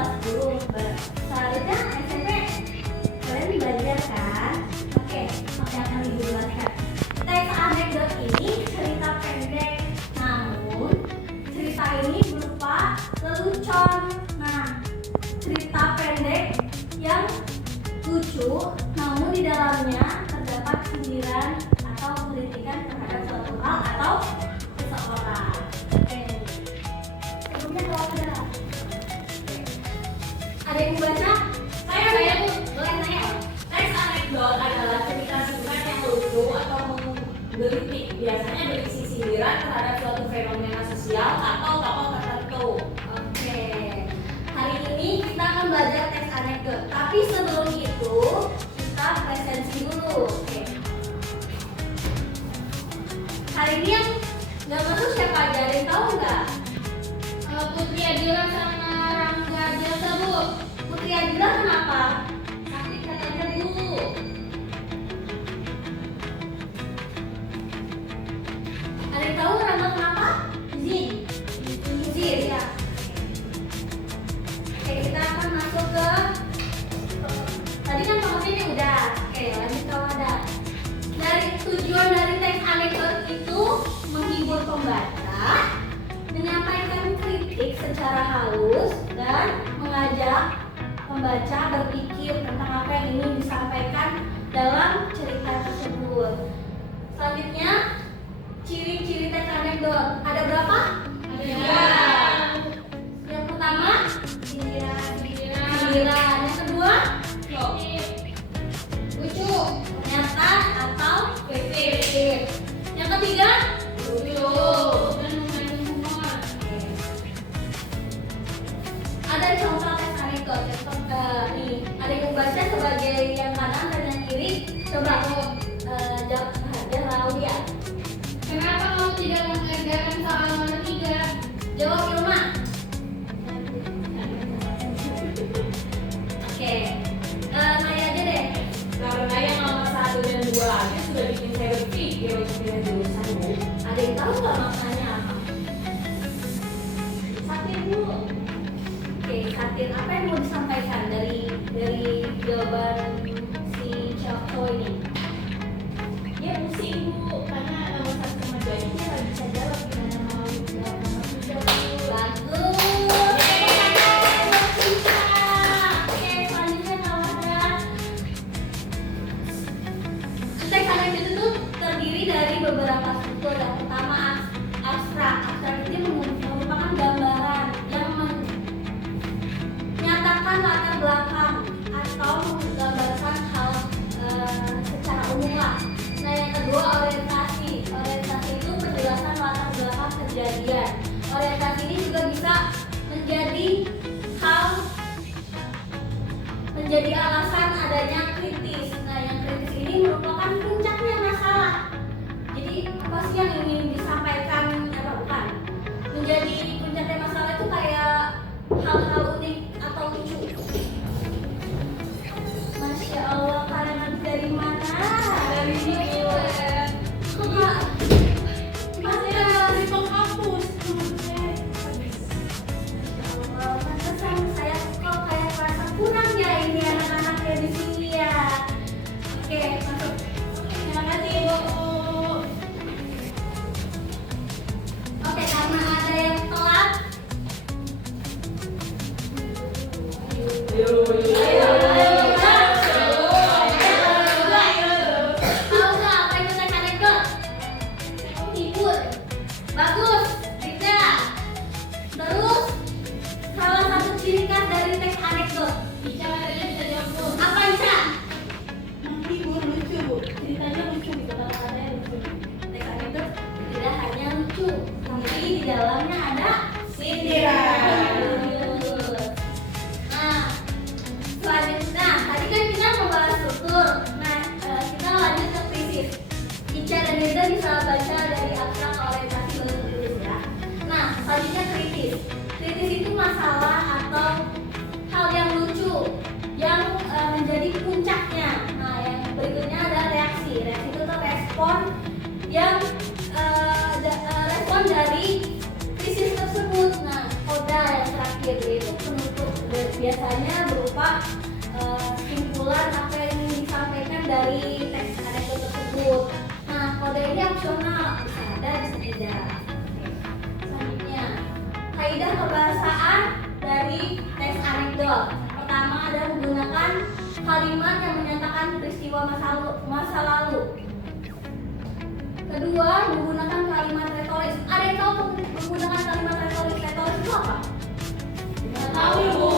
kelas 10. Seharusnya SMP kalian belajar kan? Oke, akan ibu jelaskan. Teks anekdot ini cerita pendek, namun cerita ini berupa lelucon. Nah, cerita pendek yang lucu, namun di dalamnya terdapat sindiran atau kritikan terhadap suatu hal atau seseorang. Oke. Sebelumnya kalau ada yang baca, saya boleh nanya. Teks anekdot adalah cerita singkat yang lucu atau menggelitik, biasanya berisi sindiran terhadap suatu fenomena sosial atau tokoh tertentu. Oke. Hari ini kita akan belajar teks anekdot. Tapi sebelum itu kita presensi dulu. Oke. Hari ini yang nggak masuk siapa aja? Ada yang tahu nggak? Putri Adila sama Rangga Jasa, Bu. Putri Adila kenapa? Sakit katanya, Bu. Ada yang tahu Rangga kenapa? Izin ya. Oke, kita akan masuk ke tadi kan pengertiannya udah. Oke, lanjut ke wadah. Tujuan dari teks anekdot itu menghibur pembaca, menyampaikan kritik secara halus dan mengajak pembaca berpikir tentang apa yang ingin disampaikan dalam cerita tersebut. Selanjutnya, ciri-ciri teks anekdot. Ada berapa? Ada. Yang pertama, Sindiran. sindiran. Yang kedua, Lucu. nyata atau fiktif. Yang ketiga, Lucu. Dan mengandung humor. ada contoh teks anekdot. Nih, ada yang membaca sebagai yang kanan dan yang kiri. Coba jawab ya. Kenapa kamu tidak mengerjakan soal nomor 3? Jawab Ilma. Oke, nanya aja deh. Karena yang nomor 1 dan 2 aja sudah bikin saya berpikir untuk pilih jurusan, Bu. Ada yang tahu nggak maknanya apa? Satir dulu. Oke, satir apa yang mau disampaikan dari jawaban si cowok ini? Dia pusing, Bu, karena nomor 1 sama 2 ini dia nggak bisa jawab gimana mau jawab nomor 3, Bu. Bagus. Oke, selanjutnya kalau ada teks anekdot itu terdiri dari beberapa struktur. Yang pertama abstrak. Abstrak itu merupakan gambaran yang menyatakan latar belakang atau menggambarkan hal secara umum lah. Nah, yang kedua orientasi. Orientasi itu penjelasan latar belakang kejadian. Orientasi ini juga bisa menjadi alasan adanya kritis. Nah, yang kritis ini merupakan puncaknya masalah. Jadi apa sih yang ingin disampaikan? Apa bukan? Menjadi puncaknya masalah itu kayak hal-hal unik atau lucu. Masya Allah, karangan dari mana? Dari sini, Bu. Masih dari penghapus. Pantesan saya kok kayak merasa kurang ya ini anak-anaknya di sini ya. Oke, masuk. Terima kasih, Bu. Oke, karena ada yang telat. Tahu nggak apa itu teks anekdot? Hibur. Bagus. Tidak. Terus salah satu ciri khas dari teks anekdot. Ica katanya bisa jawab, Bu. Apa Ica? Menghibur, lucu, Bu. Ceritanya lucu gitu, kata-katanya lucu. Teks anekdot tidak hanya lucu, tapi di dalamnya ada Sindiran. Nah, selanjutnya tadi kan kita membahas struktur. Nah, kita lanjut ke krisis. Ica dan Mirza bisa baca dari abstrak ke orientasi baru kritis ya. Nah, selanjutnya kritis. Kritis itu masalah atau hal yang lucu yang menjadi puncaknya. Nah, yang berikutnya ada reaksi. Reaksi itu tuh respon yang respon dari krisis tersebut. Nah, koda yang terakhir yaitu penutup. biasanya berupa simpulan apa yang ingin disampaikan dari teks anekdot tersebut. Nah, kode ini opsional, bisa ada, bisa tidak. Selanjutnya, kaidah kebahasaan dari teks anekdot. Pertama adalah menggunakan kalimat yang menyatakan peristiwa masa lalu. Kedua, menggunakan kalimat retoris. Ada yang tahu menggunakan kalimat retoris? Retoris itu apa? Nggak tahu, Bu.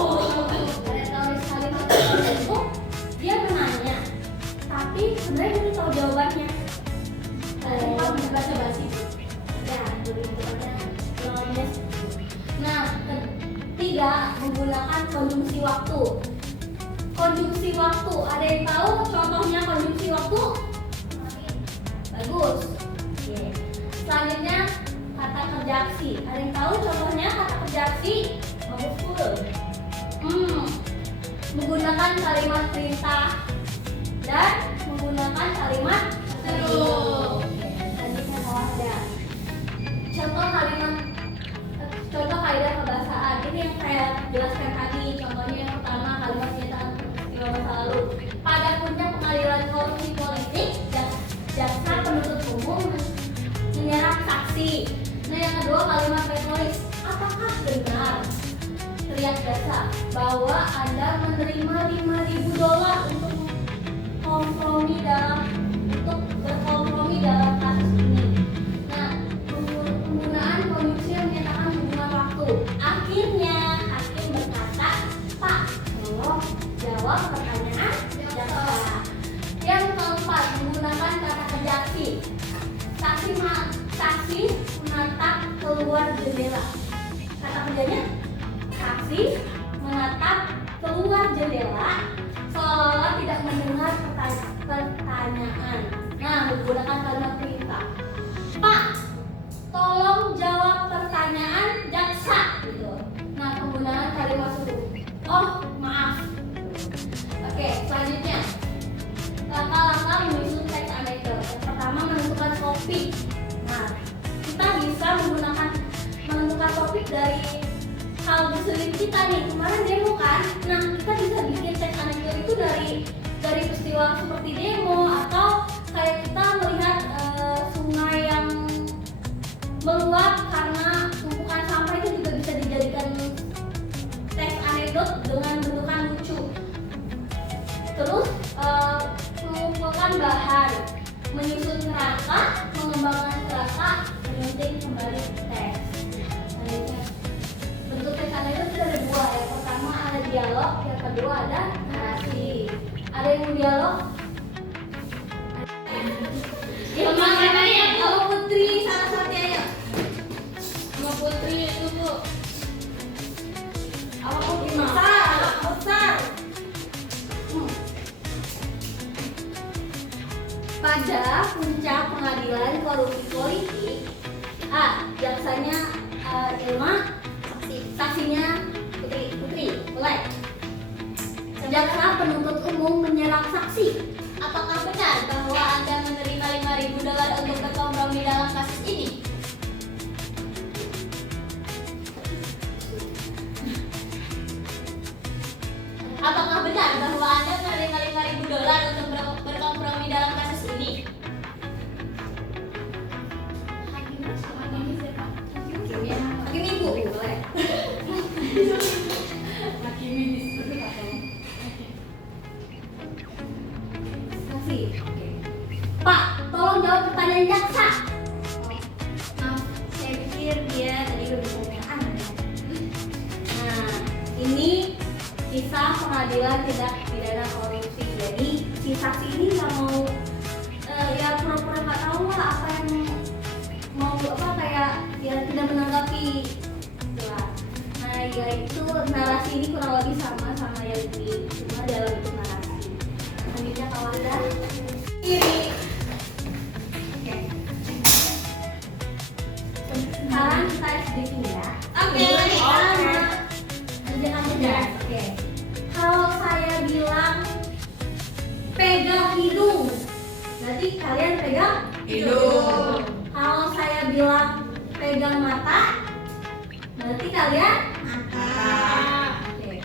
Retoris, kalimat retoris itu dia menanya, tapi sebenarnya dia tahu jawabannya. Kalau baca basi, ya, jawabannya. Nah, ketiga, menggunakan konjungsi waktu. Konjungsi waktu, ada yang tahu contohnya konjungsi waktu? Bagus. Oke. Selanjutnya kata kerjaksi. Ada yang tahu contohnya kata kerjaksi? Bagus full. Menggunakan kalimat perintah dan menggunakan kalimat seru. Selanjutnya ada contoh kalimat, contoh kaidah kebahasaan. Ini yang saya jelaskan tadi. Contohnya yang pertama kalimat menyatakan peristiwa masa lalu. Pada puncak pengadilan korupsi politik, jaksa penuntut umum menyerang saksi. Nah, yang kedua kalimat retoris. Apakah benar, teriak jaksa, bahwa Anda menerima $5.000 untuk berkompromi dalam kasus ini? Nah, penggunaan konjungsi yang menyatakan hubungan waktu. Akhirnya hakim berkata, Pak, tolong jawab pertanyaan jaksa. Yang keempat, menggunakan kata kerjaksi. Saksi menatap keluar jendela. Kata kerjanya, saksi menatap keluar jendela seolah tidak mendengar pertanyaan. Nah, menggunakan kalimat perintah. Pak, tolong jawab pertanyaan jaksa. Gitu. Nah, penggunaan kalimat suruh. Oh, maaf. Oke, selanjutnya. Langkah-langkah menyusun teks anekdot. Yang pertama, menentukan topik. Nah, kita bisa menentukan topik dari hal berseling kita nih. Kemarin demo kan? Nah, kita bisa bikin teks anekdot itu dari peristiwa seperti demo, atau kayak kita melihat sungai yang meluap karena tumpukan sampah, itu juga bisa dijadikan teks anekdot dengan bentukan lucu. Terus mengumpulkan bahan, menyusun kerangka, mengembangkan kerangka, menyunting kembali teks. Selanjutnya, bentuk teks anekdot itu ada dua. Yang pertama ada dialog, yang kedua ada narasi. Ada yang mau dialog? Kalau Putri Saraswati, ayo. Sama Putri itu, Bu. Apa Putri besar? Pada puncak pengadilan korupsi politik, jaksanya Ilma, saksinya Putri, boleh. Jaksa penuntut umum menyerang saksi. Apakah benar bahwa Anda menerima $5.000 untuk berkompromi dalam kasus ini? Apakah benar bahwa Anda menerima $5.000 untuk berkompromi dalam kasus ini? Hakim ibu, boleh. Saksi. Pak, tolong jawab pertanyaan jaksa. Maaf, saya pikir dia tadi udah bisa. Nah, ini kisah pengadilan tindak pidana korupsi. Jadi si saksi ini nggak mau ya pura-pura nggak tahu lah apa yang mau apa, kayak ya tidak menanggapi. Itulah. Nah, ya itu narasi ini kurang lebih sama yang di cuma dalam bentuk narasi. Selanjutnya Kawanda kiri. Oke. Sekarang kita SD ya. Oke. Kerjaan aja. Oke. Kalau saya bilang pegang hidung, berarti kalian pegang Hidung. Kalau saya bilang pegang mata, berarti kalian Mata. Oke.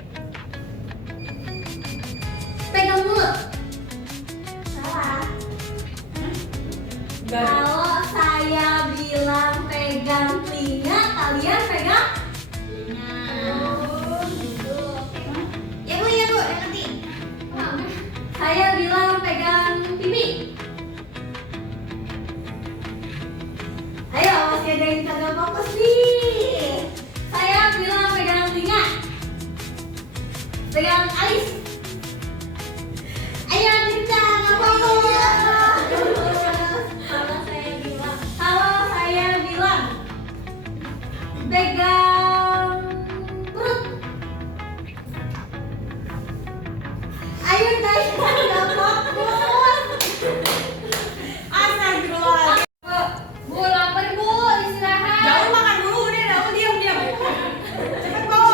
Pegang alis. Ayo kita ngomong. Kalau saya bilang pegang perut. Ayo guys, nggak fokus. Astagfirullah. Bu, lapar bu, istirahat. Daun makan dulu nih, Daun diam. Cepet Bu.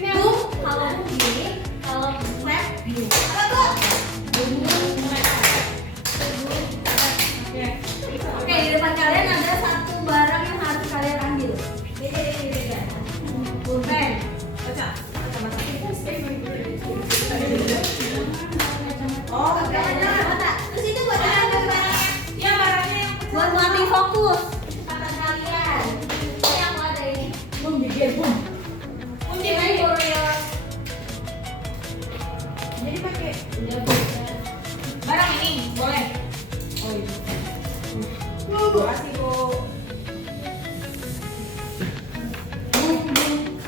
Bu, kalau bu gini, kalau clap gini. Apa tuh? Oke, di depan kalian ada satu barang yang harus kalian ambil. Beda. Pulpen. Baca. Oh, Kacamata. Terus itu buat apa barangnya? ya barangnya Buat melatih fokus. Kecepatan kalian. Ini aku ada ini. kunci Ini for your jadi pakai barang ini boleh. Oh iya. Terima kasih Bu.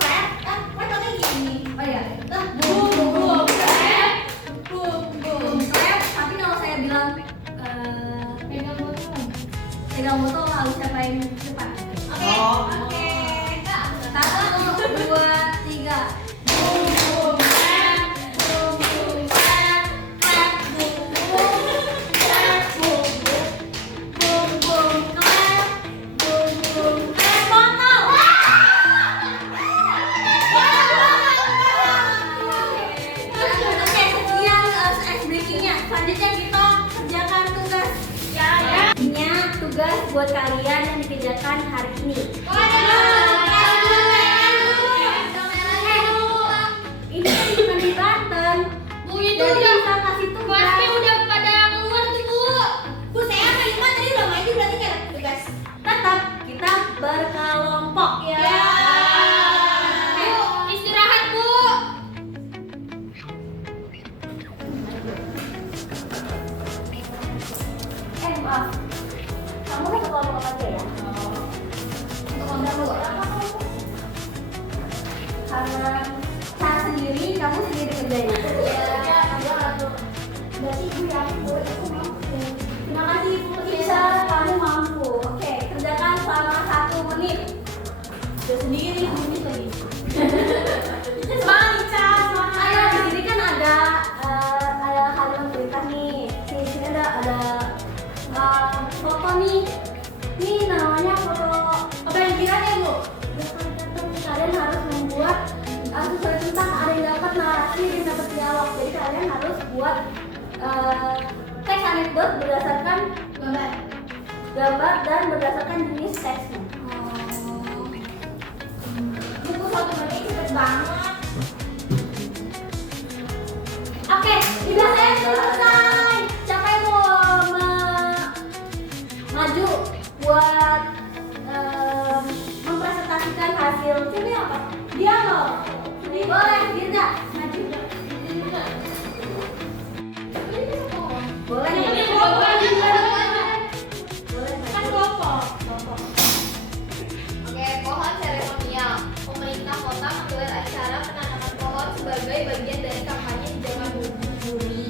clap. Pakai gini. Oh iya. Boom, clap. Clap. Tapi kalau saya bilang pegang botol harus siapain cepat. Oh. Oke. 1, 2, 3. Selanjutnya kita kerjakan tugas. Ini tugas buat kalian yang dikerjakan hari ini. Ini kan cuma di Banten. Bu itu Jadi udah kita kasih tugas. kelasnya udah pada keluar tuh Bu. Bu, saya sama Lima tadi udah main berarti nggak ada tugas. Tetap kita berkelompok ya. Bu, istirahat Bu. Maaf. Kamu udah kelompok aja ya? Untuk kelompok apa? Karena saya sendiri, kamu sendiri kerjain. Ya, berarti ibu ya, ibu mampu. Terima kasih ibu, bisa kamu mampu. Oke, kerjakan selama 1 menit. Sudah sendiri 1 menit lagi. Semangat Ica, semangat. Ayo, di sini kan ada halaman perintah nih. Di sini ada foto nih. Ini namanya foto kebanjiran ya Bu. Kalian harus membuat sesuai tentang ada yang dapat narasi, ada yang dapat dialog. Jadi kalian harus buat teks anekdot berdasarkan gambar dan berdasarkan jenis teksnya. Buku foto ini cepet banget. Oke, tidak saya selesai. Siapa yang mau maju buat mempresentasikan hasil ini apa? Dialog. Boleh, Dirga, maju. Boleh. Boleh. Kan kelompok. Oke, pohon seremonial. Pemerintah kota menggelar acara penanaman pohon sebagai bagian dari kampanye di zaman bumi.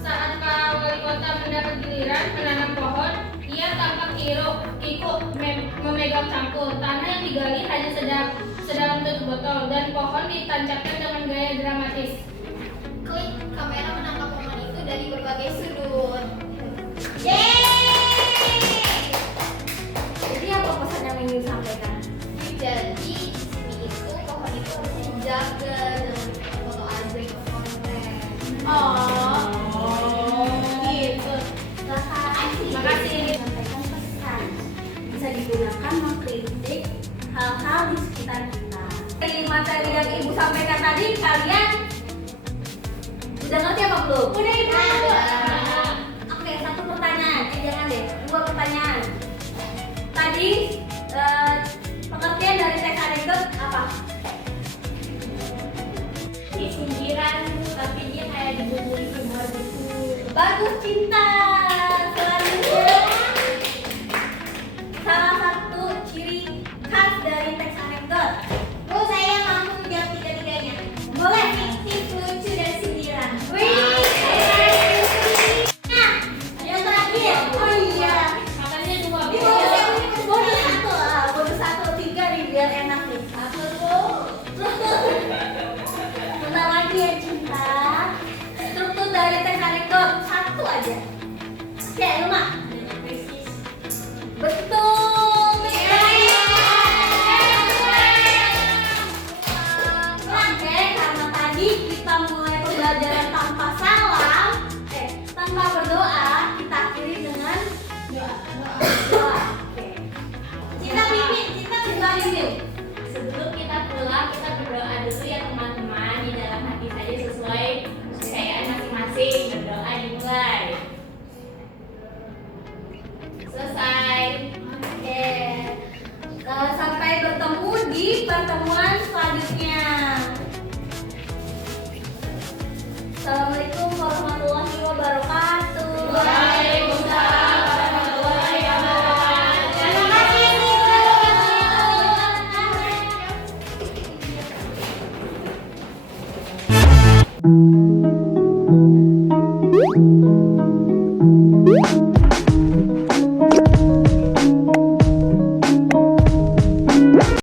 Saat Pak Wali Kota mendapat giliran menanam pohon, ia tampak ikut memegang cangkul. Tanah yang digali hanya sedalam tutup botol dan pohon ditancapkan dengan gaya dramatis. Klik, kamera menangkap pohon itu dari berbagai sudut. Jadi apa pesan yang ingin disampaikan? Jadi di sini itu pohon itu harusnya dijaga, jangan foto aja itu konten. Oh, gitu. Makasih. Sampaikan pesan. Bisa digunakan mengkritik hal-hal di sekitar kita. Dari materi yang Ibu sampaikan tadi, kalian udah ngerti apa belum? Udah Ibu. Oke, 1 pertanyaan. Jangan deh, 2 pertanyaan. Tadi pengertian dari teks anekdot apa? Di sindiran, tapi dia kayak dibumbui humor gitu. Bagus, Cinta. Selanjutnya, salah satu ciri khas dari teks aja. Oke, Luma. Betul. Oke, karena tadi kita mulai pembelajaran tanpa salam, tanpa berdoa, kita akhiri dengan doa. Oke. Cinta pimpin. Sebelum kita pulang, kita berdoa dulu ya teman-teman, di dalam hati saja sesuai kepercayaan masing-masing. Berdoa dimulai. Selesai.